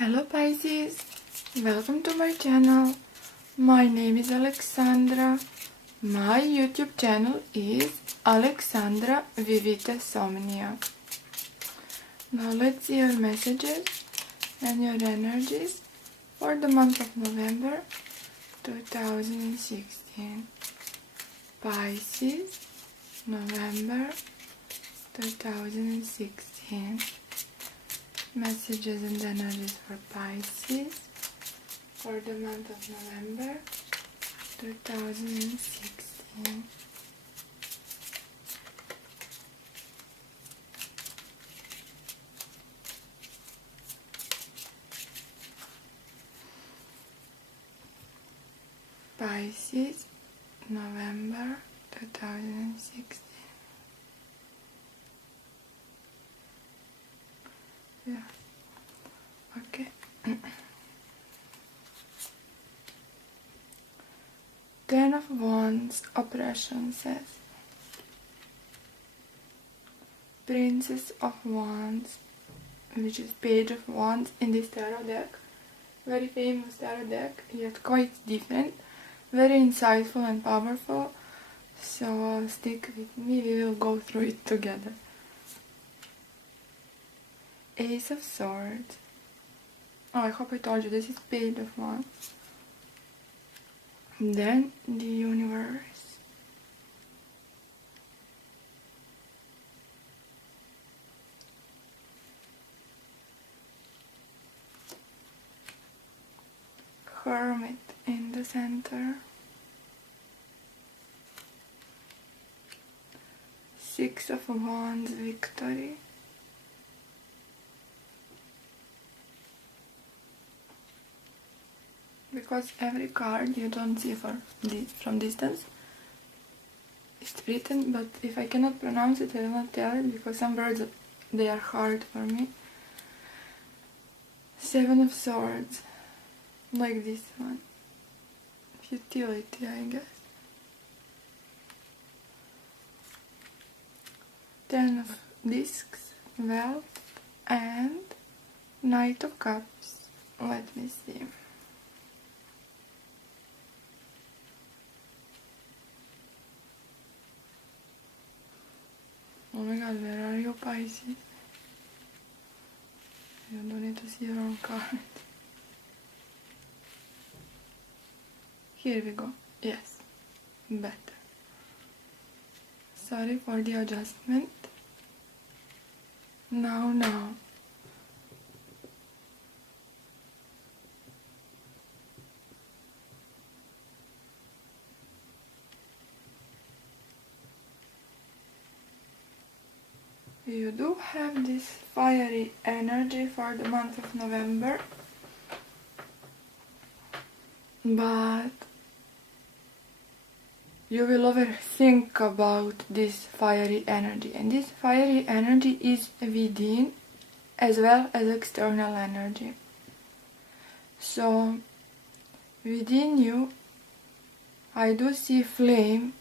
Hello Pisces, welcome to my channel. My name is Alexandra. My YouTube channel is Alexandra Vivite Somnia. Now let's see your messages and your energies for the month of November 2016. Pisces, November 2016. Messages and energies for Pisces for the month of November 2016. Pisces, November 2016. Yeah. Okay. Ten of Wands, oppression says. Princess of Wands, which is Page of Wands in this tarot deck. Very famous tarot deck, yet quite different. Very insightful and powerful. So stick with me, we will go through it together. Ace of Swords. Oh, I hope I told you, this is Page of Wands. Then the Universe. Hermit in the center. Six of Wands, Victory. Because every card you don't see from distance, it's written, but if I cannot pronounce it, I will not tell it, because some words, they are hard for me. Seven of Swords, like this one. Futility, I guess. Ten of Discs, Wealth, and Knight of Cups. Let me see. Oh my god, where are you, Pisces? You don't need to see your own card. Here we go. Yes, better. Sorry for the adjustment. Now. You do have this fiery energy for the month of November, but you will overthink about this fiery energy, and this fiery energy is within as well as external energy. So within you I do see flame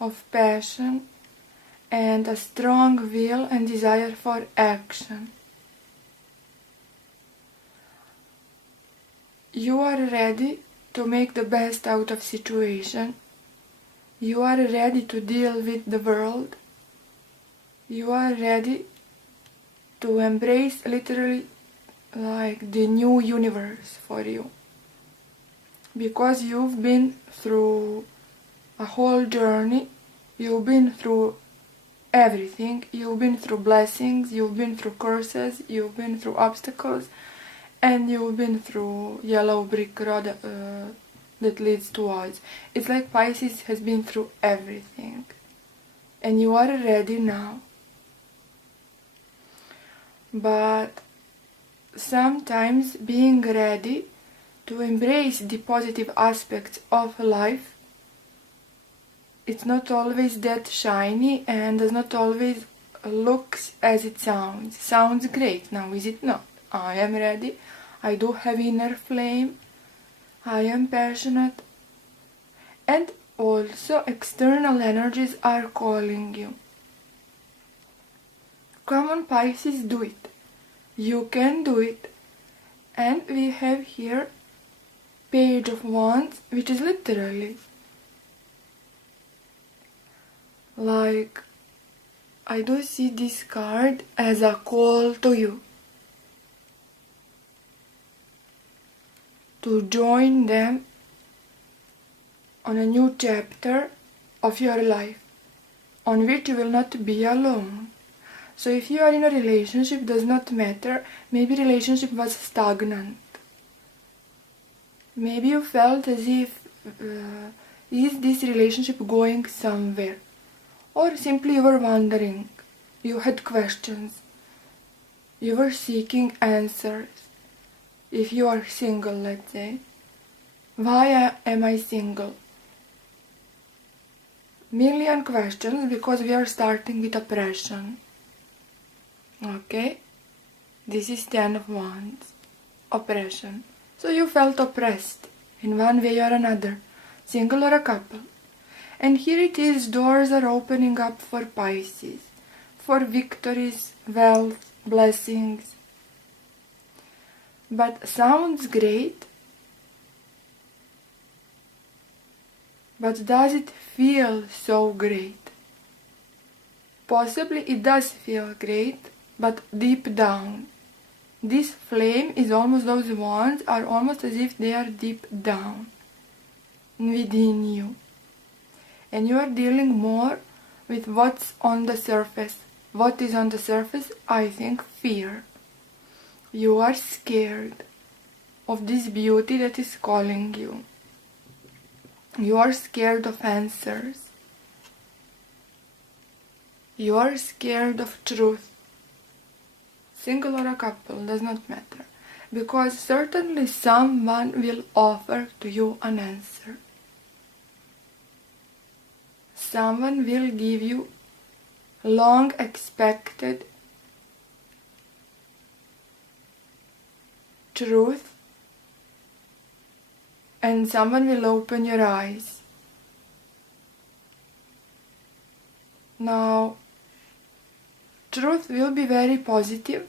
of passion and a strong will and desire for action. You are ready to make the best out of situation. You are ready to deal with the world. You are ready to embrace literally like the new universe for you. Because you've been through a whole journey, you've been through everything, you've been through blessings, you've been through curses, you've been through obstacles, and you've been through yellow brick road that leads to Oz. It's like Pisces has been through everything, and you are ready now. But sometimes being ready to embrace the positive aspects of life, it's not always that shiny and does not always look as it sounds. Sounds great, now is it not? I am ready, I do have inner flame, I am passionate, and also external energies are calling you. Come on Pisces, do it. You can do it. And we have here Page of Wands, which is literally like, I do see this card as a call to you to join them on a new chapter of your life, on which you will not be alone. So if you are in a relationship, does not matter, maybe relationship was stagnant. Maybe you felt as if, is this relationship going somewhere? Or simply you were wondering, you had questions, you were seeking answers. If you are single, let's say, why am I single? Million questions, because we are starting with oppression. Okay? This is 10 of Wands. Oppression. So you felt oppressed in one way or another, single or a couple. And here it is, doors are opening up for Pisces, for victories, wealth, blessings. But sounds great, but does it feel so great? Possibly it does feel great, but deep down, this flame is almost, those wands are almost as if they are deep down within you. And you are dealing more with what's on the surface. What is on the surface? I think fear. You are scared of this beauty that is calling you. You are scared of answers. You are scared of truth. Single or a couple, does not matter. Because certainly someone will offer to you an answer. Someone will give you long expected truth, and someone will open your eyes. Now, truth will be very positive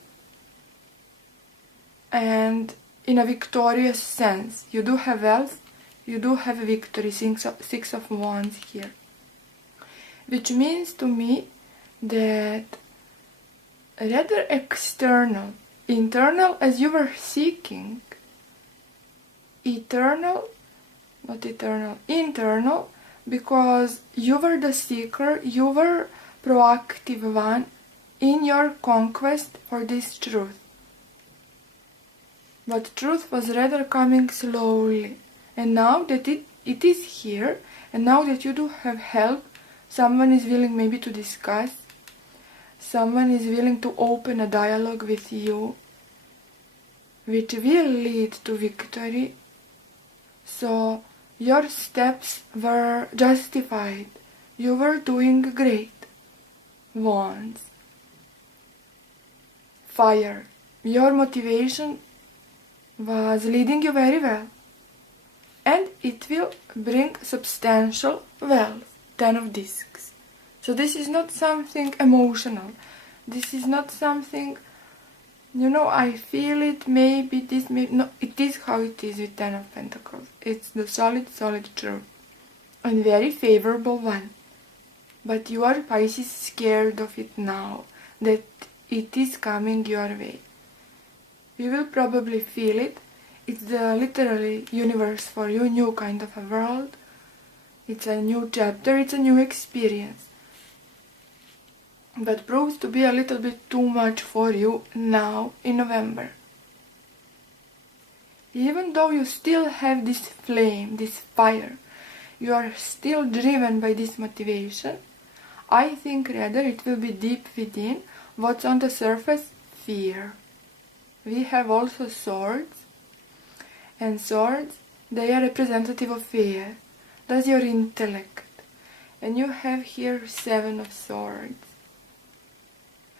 and in a victorious sense. You do have wealth, you do have victory, 6 of Wands here. Which means to me that rather external, internal as you were seeking, internal, because you were the seeker, you were proactive one in your conquest for this truth. But truth was rather coming slowly, and now that it is here, and now that you do have help, someone is willing maybe to discuss, someone is willing to open a dialogue with you, which will lead to victory. So your steps were justified. You were doing great. Wands. Fire. Your motivation was leading you very well. And it will bring substantial wealth. 10 of Discs. So this is not something emotional. This is not something, I feel it, maybe this, maybe... No, it is how it is with 10 of Pentacles. It's the solid truth. And very favorable one. But you are, Pisces, scared of it now. That it is coming your way. You will probably feel it. It's the literally universe for you, new kind of a world. It's a new chapter, it's a new experience. But proves to be a little bit too much for you now in November. Even though you still have this flame, this fire, you are still driven by this motivation, I think rather it will be deep within. What's on the surface? Fear. We have also swords, and swords, they are representative of fear. That's your intellect. And you have here 7 of Swords,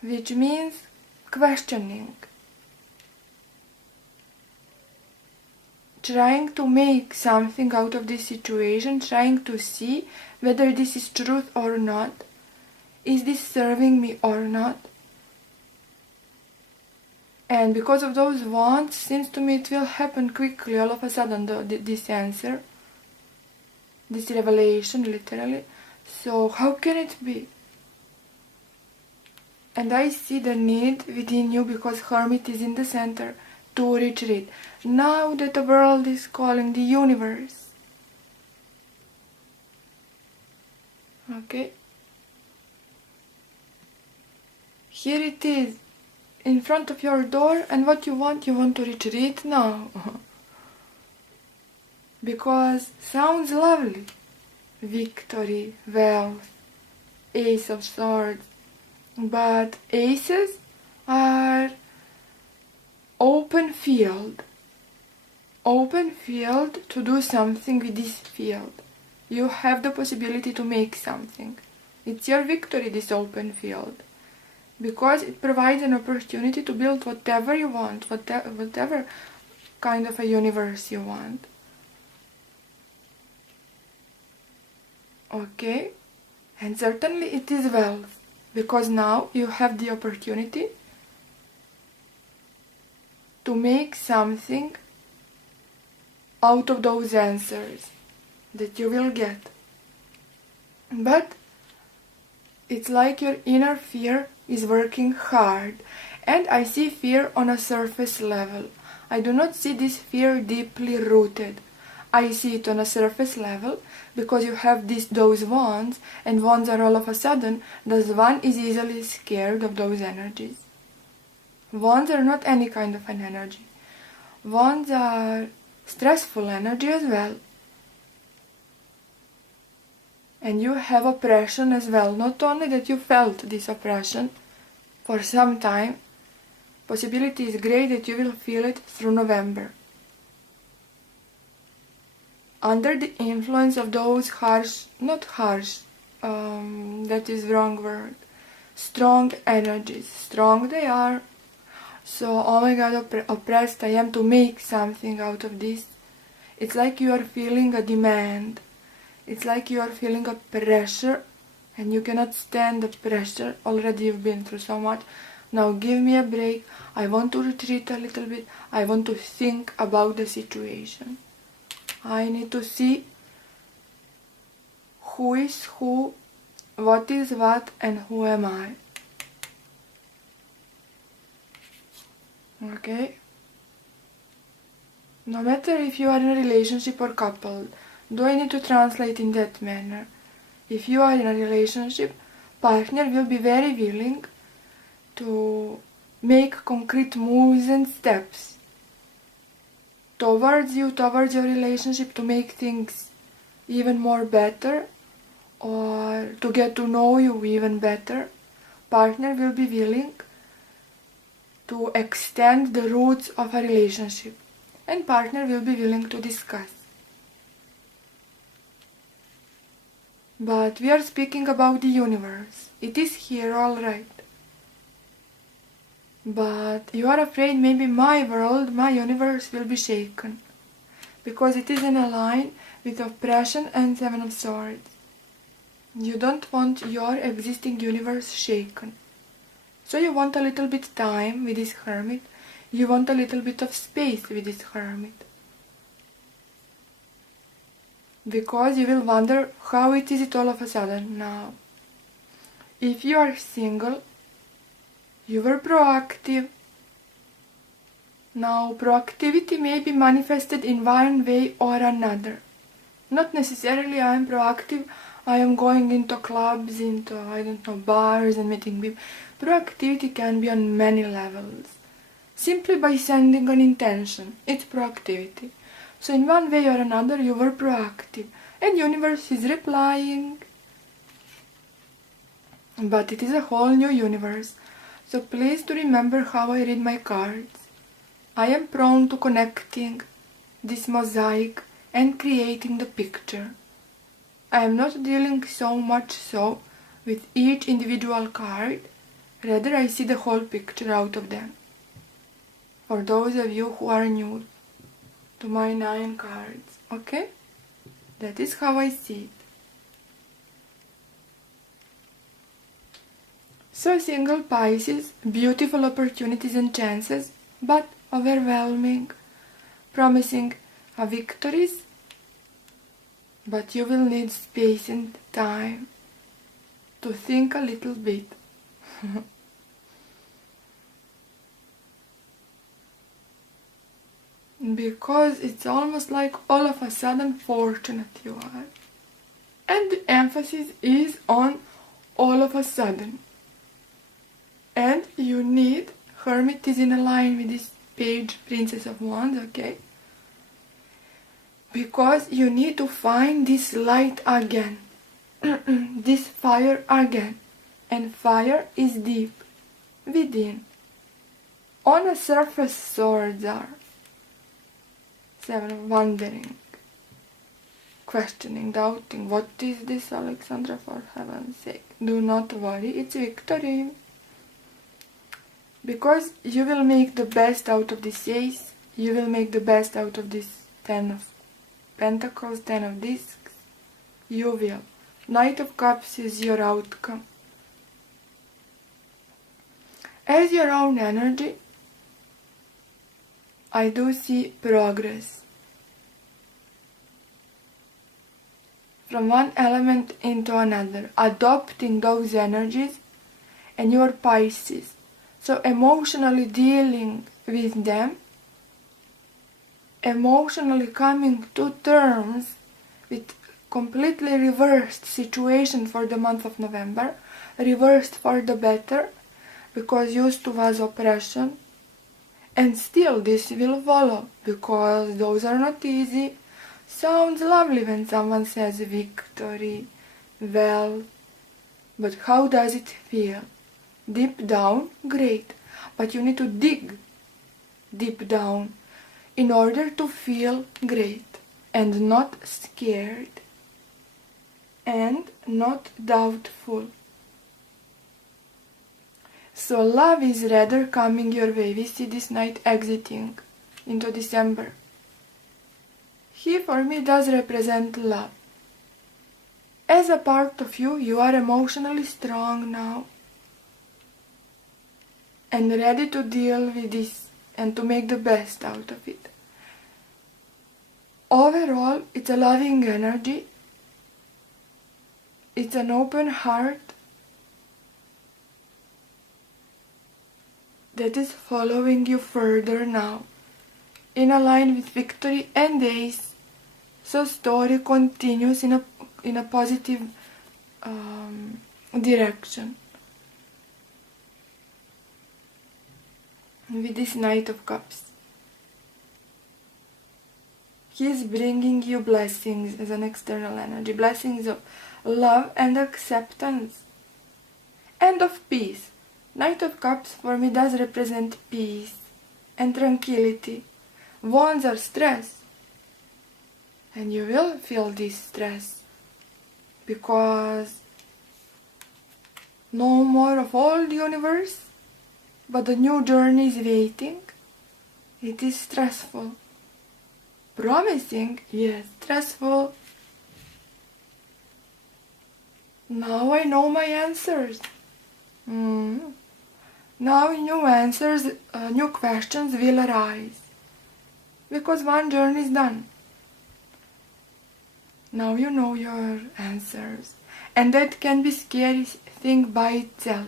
which means questioning, trying to make something out of this situation, trying to see whether this is truth or not. Is this serving me or not? And because of those wants, seems to me it will happen quickly, all of a sudden, this answer, this revelation, literally. So how can it be? And I see the need within you, because Hermit is in the center, to retreat. Now that the world is calling, the universe. Okay? Here it is, in front of your door, and what you want to retreat now. Because sounds lovely. Victory, wealth, Ace of Swords. But aces are open field. Open field to do something with this field. You have the possibility to make something. It's your victory, this open field. Because it provides an opportunity to build whatever you want, whatever kind of a universe you want. Okay? And certainly it is wealth. Because now you have the opportunity to make something out of those answers that you will get. But it's like your inner fear is working hard. And I see fear on a surface level. I do not see this fear deeply rooted. I see it on a surface level because you have those wands, and wands are all of a sudden, the one is easily scared of those energies. Wands are not any kind of an energy. Wands are stressful energy as well. And you have oppression as well. Not only that you felt this oppression for some time, possibility is great that you will feel it through November. Under the influence of those that is wrong word, strong energies, strong they are. So, oh my God, oppressed I am to make something out of this. It's like you are feeling a demand. It's like you are feeling a pressure, and you cannot stand the pressure. Already you've been through so much. Now give me a break. I want to retreat a little bit. I want to think about the situation. I need to see who is who, what is what, and who am I. Okay? No matter if you are in a relationship or coupled, do I need to translate in that manner? If you are in a relationship, partner will be very willing to make concrete moves and steps towards you, towards your relationship, to make things even more better, or to get to know you even better. Partner will be willing to extend the roots of a relationship, and partner will be willing to discuss. But we are speaking about the universe. It is here, all right. But you are afraid maybe my world, my universe will be shaken, because it is in a line with oppression and Seven of Swords. You don't want your existing universe shaken. So you want a little bit time with this Hermit. You want a little bit of space with this Hermit. Because you will wonder how it is all of a sudden now. If you are single, you were proactive. Now, proactivity may be manifested in one way or another. Not necessarily I am proactive, I am going into clubs, into, bars and meeting people. Proactivity can be on many levels. Simply by sending an intention, it's proactivity. So in one way or another you were proactive, and universe is replying. But it is a whole new universe. So please to remember how I read my cards. I am prone to connecting this mosaic and creating the picture. I am not dealing so much so with each individual card, rather I see the whole picture out of them. For those of you who are new to my 9 cards, okay? That is how I see it. So single Pisces, beautiful opportunities and chances but overwhelming, promising victories, but you will need space and time to think a little bit. Because it's almost like all of a sudden fortunate you are. And the emphasis is on all of a sudden. And you need, Hermit is in a line with this page, Princess of Wands, okay? Because you need to find this light again, this fire again. And fire is deep, within. On a surface, swords are. 7, wondering, questioning, doubting. What is this, Alexandra, for heaven's sake? Do not worry, it's victory. Because you will make the best out of this ace, you will make the best out of this 10 of Pentacles, 10 of Discs. You will. Knight of Cups is your outcome. As your own energy, I do see progress. From one element into another, adopting those energies, and you are Pisces. So emotionally dealing with them, emotionally coming to terms with completely reversed situation for the month of November, reversed for the better, because used to was oppression, and still this will follow, because those are not easy. Sounds lovely when someone says victory, well, but how does it feel? Deep down, great, but you need to dig deep down in order to feel great, and not scared, and not doubtful. So love is rather coming your way. We see this Knight exiting into December. He for me does represent love. As a part of you, you are emotionally strong now and ready to deal with this and to make the best out of it. Overall, it's a loving energy. It's an open heart that is following you further now, in a line with victory and ace. So story continues in a positive direction. With this Knight of Cups, he is bringing you blessings as an external energy, blessings of love and acceptance, and of peace. Knight of Cups for me does represent peace and tranquility. Wands are stress, and you will feel this stress, because no more of old universe, but the new journey is waiting. It is stressful. Promising, yes, stressful. Now I know my answers. Now new answers, new questions will arise, because one journey is done. Now you know your answers, and that can be scary thing by itself.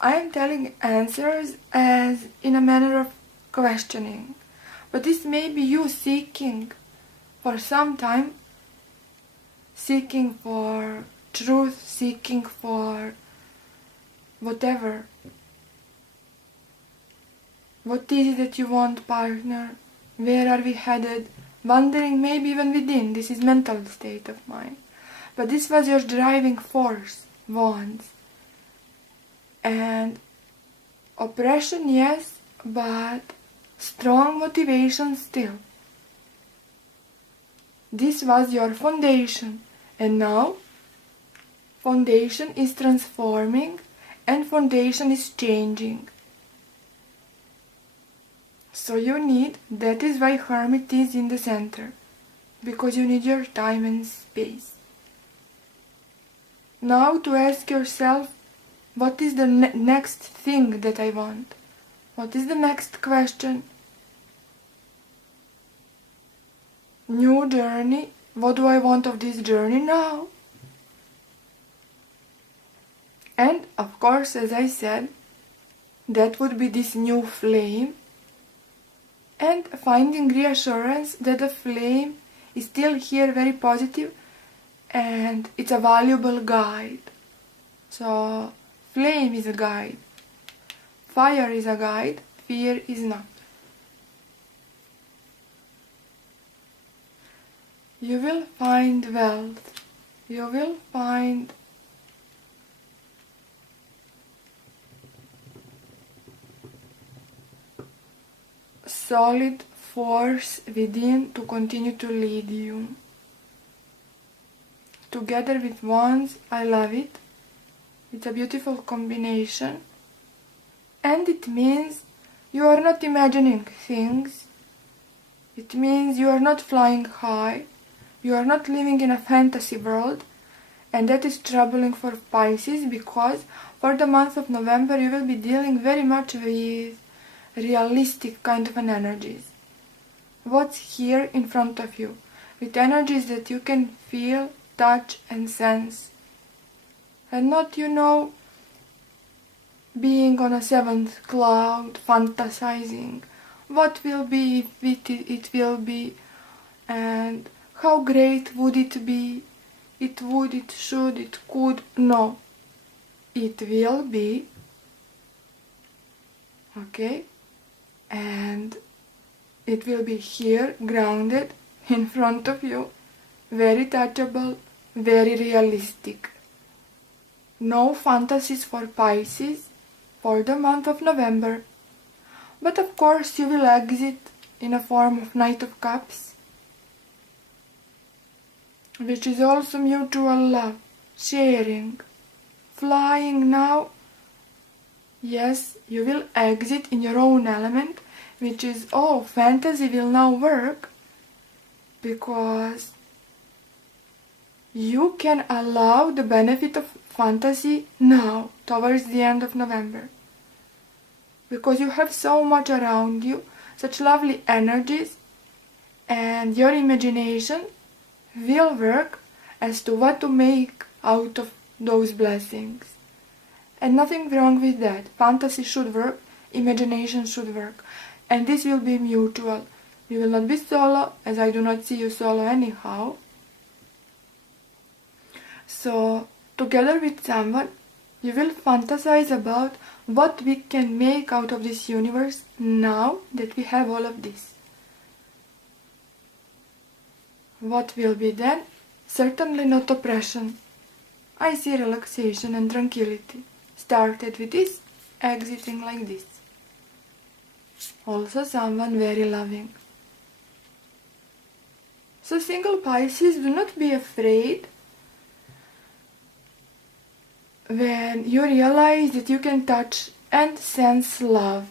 I am telling answers as in a manner of questioning, but this may be you seeking for some time, seeking for truth, seeking for whatever. What is it that you want, partner? Where are we headed? Wondering, maybe even within. This is mental state of mind. But this was your driving force, Wands. And oppression, yes, but strong motivation still. This was your foundation. And now, foundation is transforming and foundation is changing. So you need, that is why Hermit is in the center, because you need your time and space. Now to ask yourself, what is the next thing that I want? What is the next question? New journey. What do I want of this journey now? And of course, as I said, that would be this new flame, and finding reassurance that the flame is still here, very positive, and it's a valuable guide. So flame is a guide, fire is a guide, fear is not. You will find wealth, you will find solid force within to continue to lead you. Together with wands, I love it. It's a beautiful combination. And it means you are not imagining things. It means you are not flying high. You are not living in a fantasy world. And that is troubling for Pisces, because for the month of November you will be dealing very much with realistic kind of an energies. What's here in front of you, with energies that you can feel, touch and sense, and not, being on a seventh cloud, fantasizing what will be if it will be, and how great would it be, it would, it should, it could. No, it will be, okay? And it will be here, grounded, in front of you, very touchable, very realistic. No fantasies for Pisces for the month of November. But of course you will exit in a form of Knight of Cups, which is also mutual love, sharing, flying now. Yes, you will exit in your own element, which is, fantasy will now work, because you can allow the benefit of fantasy now, towards the end of November. Because you have so much around you, such lovely energies, and your imagination will work as to what to make out of those blessings. And nothing wrong with that. Fantasy should work, imagination should work. And this will be mutual. You will not be solo, as I do not see you solo anyhow. So, together with someone, you will fantasize about what we can make out of this universe now that we have all of this. What will be then? Certainly not oppression. I see relaxation and tranquility. Started with this, exiting like this. Also someone very loving. So single Pisces, do not be afraid when you realize that you can touch and sense love.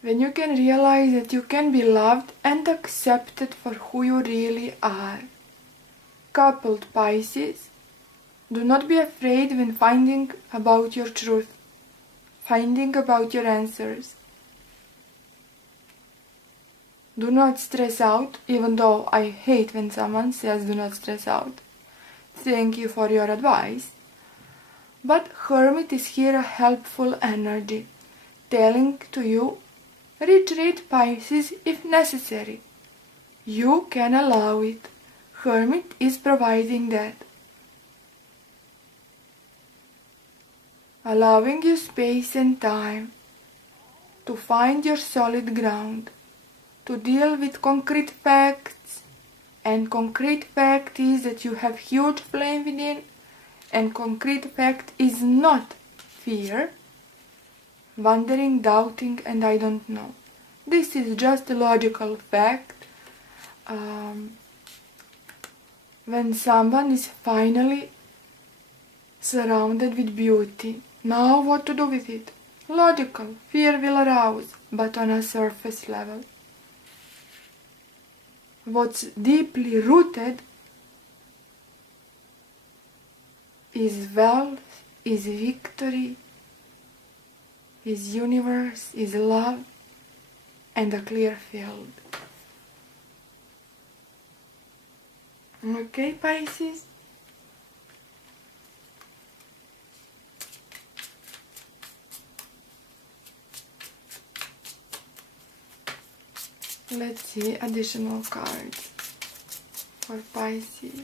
When you can realize that you can be loved and accepted for who you really are. Coupled Pisces, do not be afraid when finding about your truth, finding about your answers. Do not stress out, even though I hate when someone says do not stress out. Thank you for your advice. But Hermit is here a helpful energy, telling to you, retreat Pisces if necessary. You can allow it. Hermit is providing that. Allowing you space and time to find your solid ground, to deal with concrete facts, and concrete fact is that you have huge flame within, and concrete fact is not fear, wondering, doubting, and I don't know. This is just a logical fact. When someone is finally surrounded with beauty, now what to do with it? Logical, fear will arouse, but on a surface level. What's deeply rooted is wealth, is victory, is universe, is love, and a clear field. Okay, Pisces? Let's see additional cards for Pisces.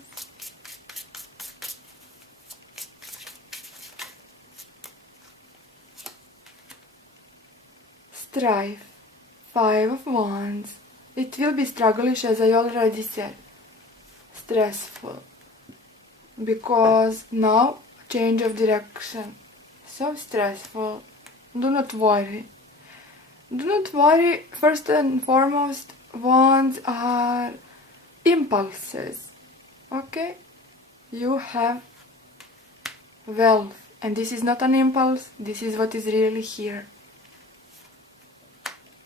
Strife, 5 of Wands. It will be strugglish, as I already said. Stressful. Because now, change of direction. So stressful. Do not worry. Do not worry, first and foremost, Wands are impulses. Okay? You have wealth. And this is not an impulse, this is what is really here.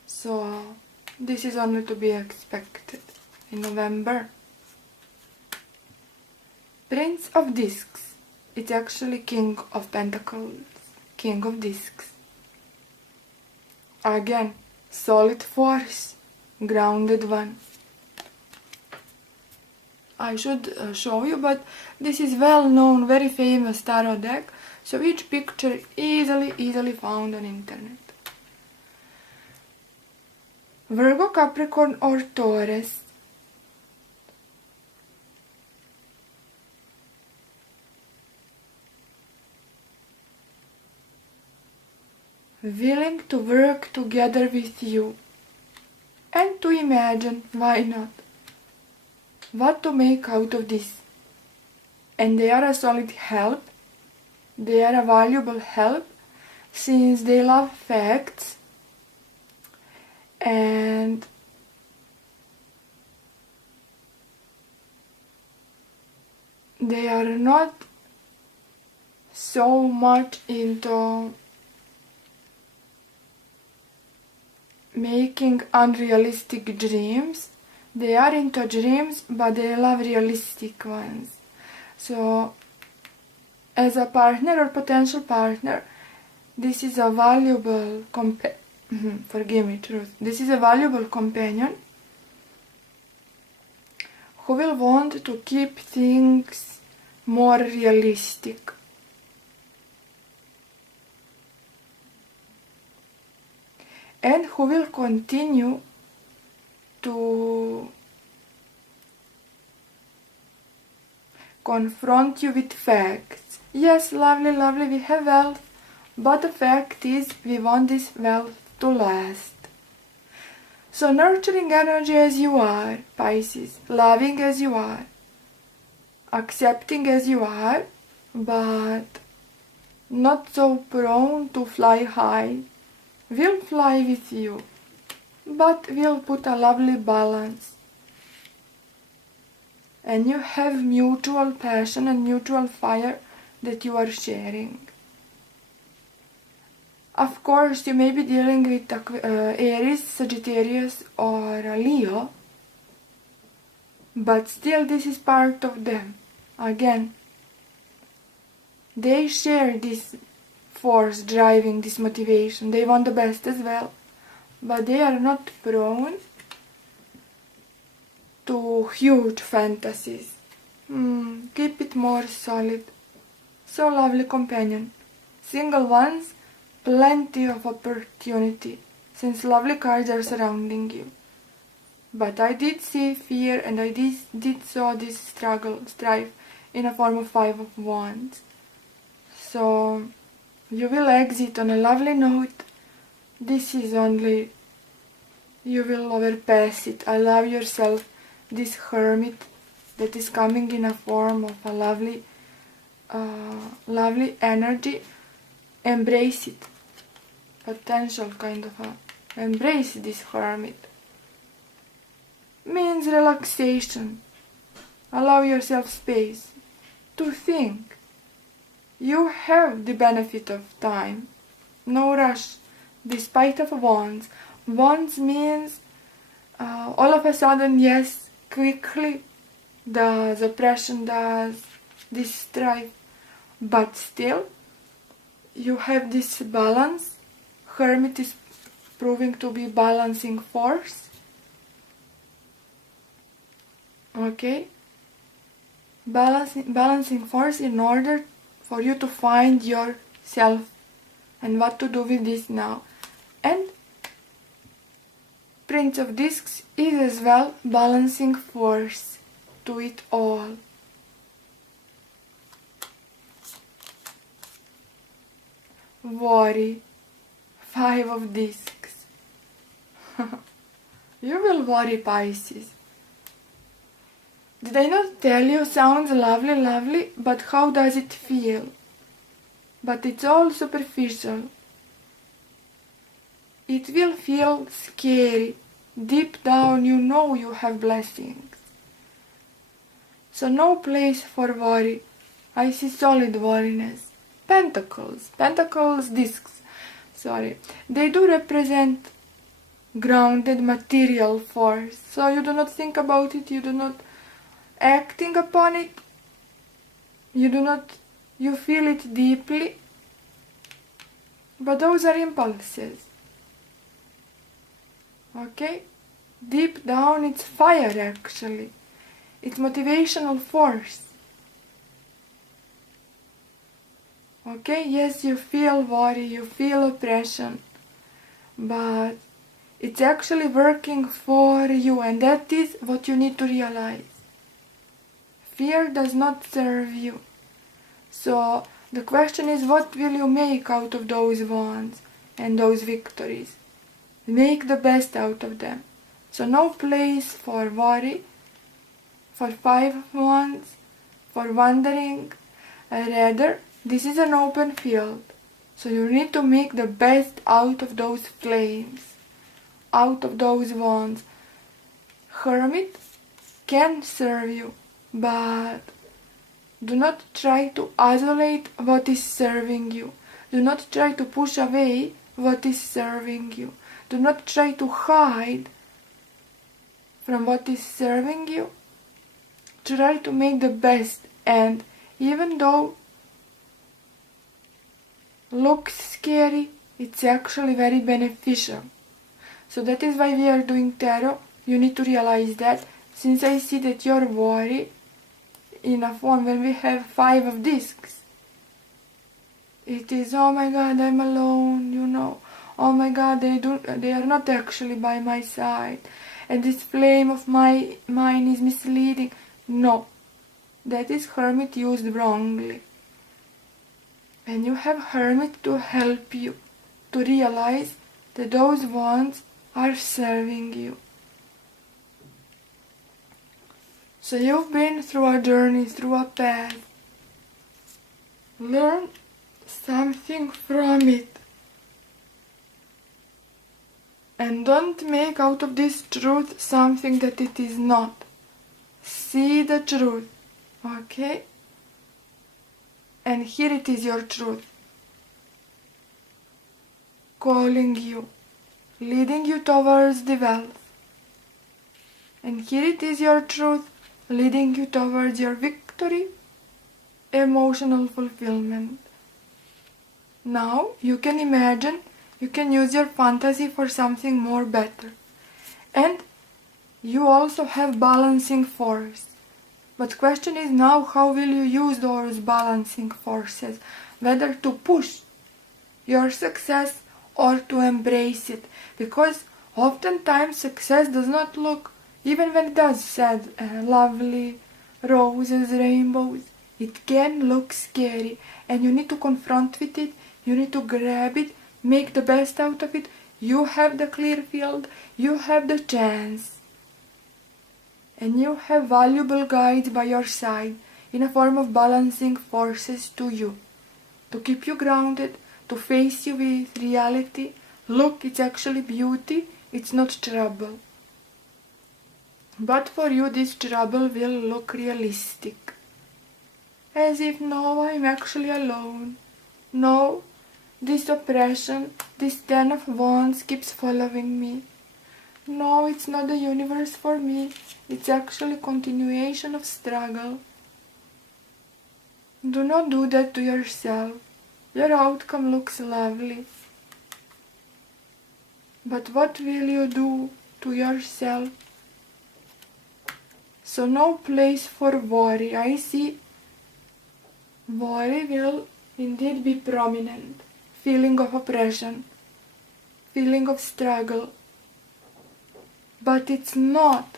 So, this is only to be expected in November. Prince of Discs. It's actually King of Pentacles. King of Discs. Again, solid force. Grounded one. I should show you, but this is well known, very famous tarot deck. So each picture easily found on internet. Virgo, Capricorn or Taurus. Willing to work together with you and to imagine, why not, what to make out of this. And they are a solid help, they are a valuable help, since they love facts and they are not so much into making unrealistic dreams. They are into dreams, but they love realistic ones. So, as a partner or potential partner, this is a valuable This is a valuable companion who will want to keep things more realistic. And who will continue to confront you with facts. Yes, lovely, we have wealth, but the fact is we want this wealth to last. So nurturing energy as you are, Pisces, loving as you are, accepting as you are, but not so prone to fly high, will fly with you, but will put a lovely balance. And you have mutual passion and mutual fire that you are sharing. Of course, you may be dealing with Aries, Sagittarius or Leo, but still this is part of them. Again, they share this force driving this motivation. They want the best as well, but they are not prone to huge fantasies. Keep it more solid. So lovely companion. Single ones, plenty of opportunity, since lovely cards are surrounding you. But I did see fear and I did saw this strife in a form of 5 of Wands. So you will exit on a lovely note. This is only, you will overpass it. Allow yourself this hermit that is coming in a form of a lovely energy. Embrace it. Potential kind of embrace this hermit. Means relaxation. Allow yourself space to think. You have the benefit of time. No rush. Despite of Wands. Wands means all of a sudden, yes, quickly, the oppression does this strife, but still you have this balance, Hermit is proving to be balancing force. Okay? Balancing force in order for you to find yourself and what to do with this now. And Prince of Discs is as well balancing force to it all. Worry. 5 of Discs. You will worry, Pisces. Did I not tell you? Sounds lovely, lovely, but how does it feel? But it's all superficial. It will feel scary. Deep down you know you have blessings. So no place for worry. I see solid worriness. Pentacles, discs. Sorry. They do represent grounded material force. So you do not think about it, you do not acting upon it. You feel it deeply. But those are impulses. Okay? Deep down it's fire actually. It's motivational force. Okay? Yes, you feel worry, you feel oppression. But it's actually working for you, and that is what you need to realize. Fear does not serve you. So the question is, what will you make out of those wins and those victories? Make the best out of them. So no place for worry, for 5 of Wands, for wondering. Rather, this is an open field. So you need to make the best out of those flames, out of those wands. Hermit can serve you, but do not try to isolate what is serving you. Do not try to push away what is serving you. Do not try to hide from what is serving you. Try to make the best, and even though looks scary, it's actually very beneficial. So that is why we are doing tarot. You need to realize that, since I see that your worry in a form when we have 5 of discs, it is, oh my god, I'm alone, you know. Oh my god, they are not actually by my side. And this flame of mine is misleading. No, that is Hermit used wrongly. And you have Hermit to help you to realize that those wands are serving you. So you've been through a journey, through a path. Learn something from it. And don't make out of this truth something that it is not. See the truth, okay? And here it is, your truth. Calling you, leading you towards the wealth. And here it is, your truth, leading you towards your victory, emotional fulfillment. Now you can imagine, you can use your fantasy for something more better. And you also have balancing force. But question is now, how will you use those balancing forces? Whether to push your success or to embrace it. Because oftentimes success does not look, even when it does said lovely, roses, rainbows, it can look scary. And you need to confront with it, you need to grab it, make the best out of it. You have the clear field, you have the chance. And you have valuable guides by your side in a form of balancing forces to you. To keep you grounded, to face you with reality. Look, it's actually beauty, it's not trouble. But for you this trouble will look realistic. As if, no, I'm actually alone. No, this oppression, this 10 of Wands keeps following me. No, it's not the universe for me. It's actually continuation of struggle. Do not do that to yourself. Your outcome looks lovely. But what will you do to yourself? So no place for worry. I see worry will indeed be prominent. Feeling of oppression, feeling of struggle. But it's not.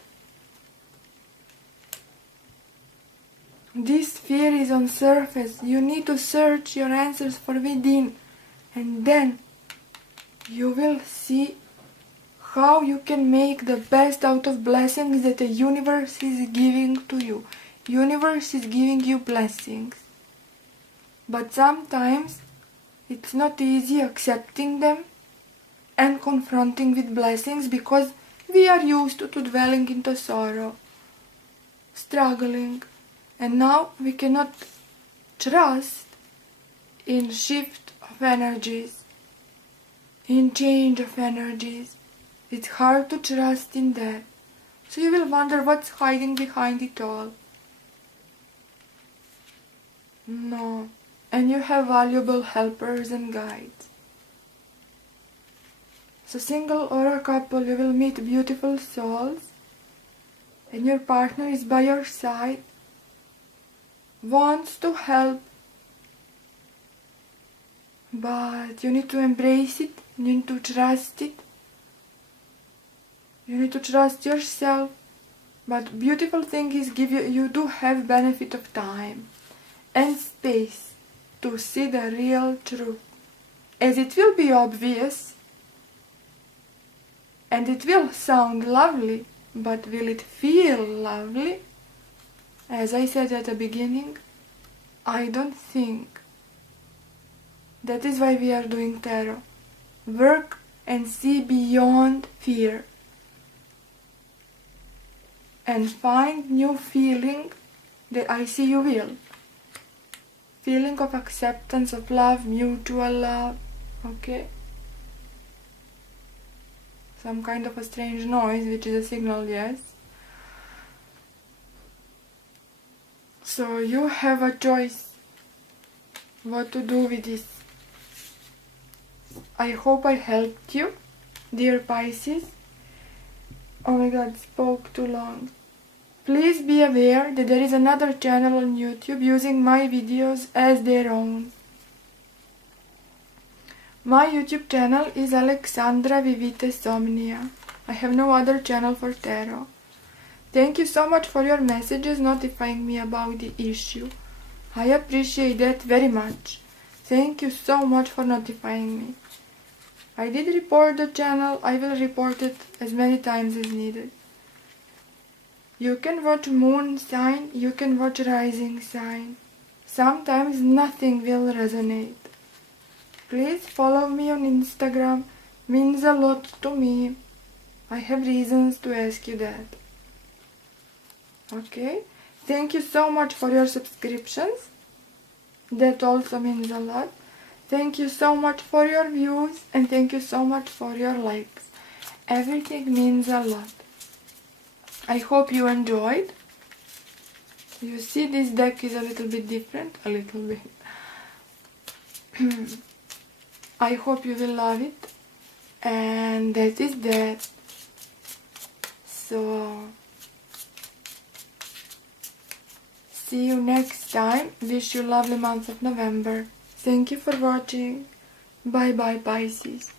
This fear is on surface. You need to search your answers for within, and then you will see how you can make the best out of blessings that the universe is giving to you. Universe is giving you blessings. But sometimes it's not easy accepting them and confronting with blessings because we are used to dwelling into sorrow, struggling, and now we cannot trust in shift of energies, in change of energies. It's hard to trust in that. So you will wonder what's hiding behind it all. No. And you have valuable helpers and guides. So single or a couple, you will meet beautiful souls, and your partner is by your side, wants to help, but you need to embrace it, you need to trust it, you need to trust yourself. But beautiful thing is you do have benefit of time and space to see the real truth, as it will be obvious and it will sound lovely, but will it feel lovely? As I said at the beginning, I don't think. That is why we are doing tarot. Work and see beyond fear. And find new feeling that I see you will. Feeling of acceptance, of love, mutual love, okay? Some kind of a strange noise, which is a signal, yes. So you have a choice what to do with this. I hope I helped you, dear Pisces. Oh my god, spoke too long. Please be aware that there is another channel on YouTube using my videos as their own. My YouTube channel is Alexandra Vivite Somnia. I have no other channel for tarot. Thank you so much for your messages notifying me about the issue. I appreciate that very much. Thank you so much for notifying me. I did report the channel. I will report it as many times as needed. You can watch moon sign, you can watch rising sign. Sometimes nothing will resonate. Please follow me on Instagram, means a lot to me. I have reasons to ask you that. Okay? Thank you so much for your subscriptions. That also means a lot. Thank you so much for your views and thank you so much for your likes. Everything means a lot. I hope you enjoyed. You see, this deck is a little bit different. A little bit. I hope you will love it. And that is that. So, see you next time. Wish you a lovely month of November. Thank you for watching. Bye bye, Pisces.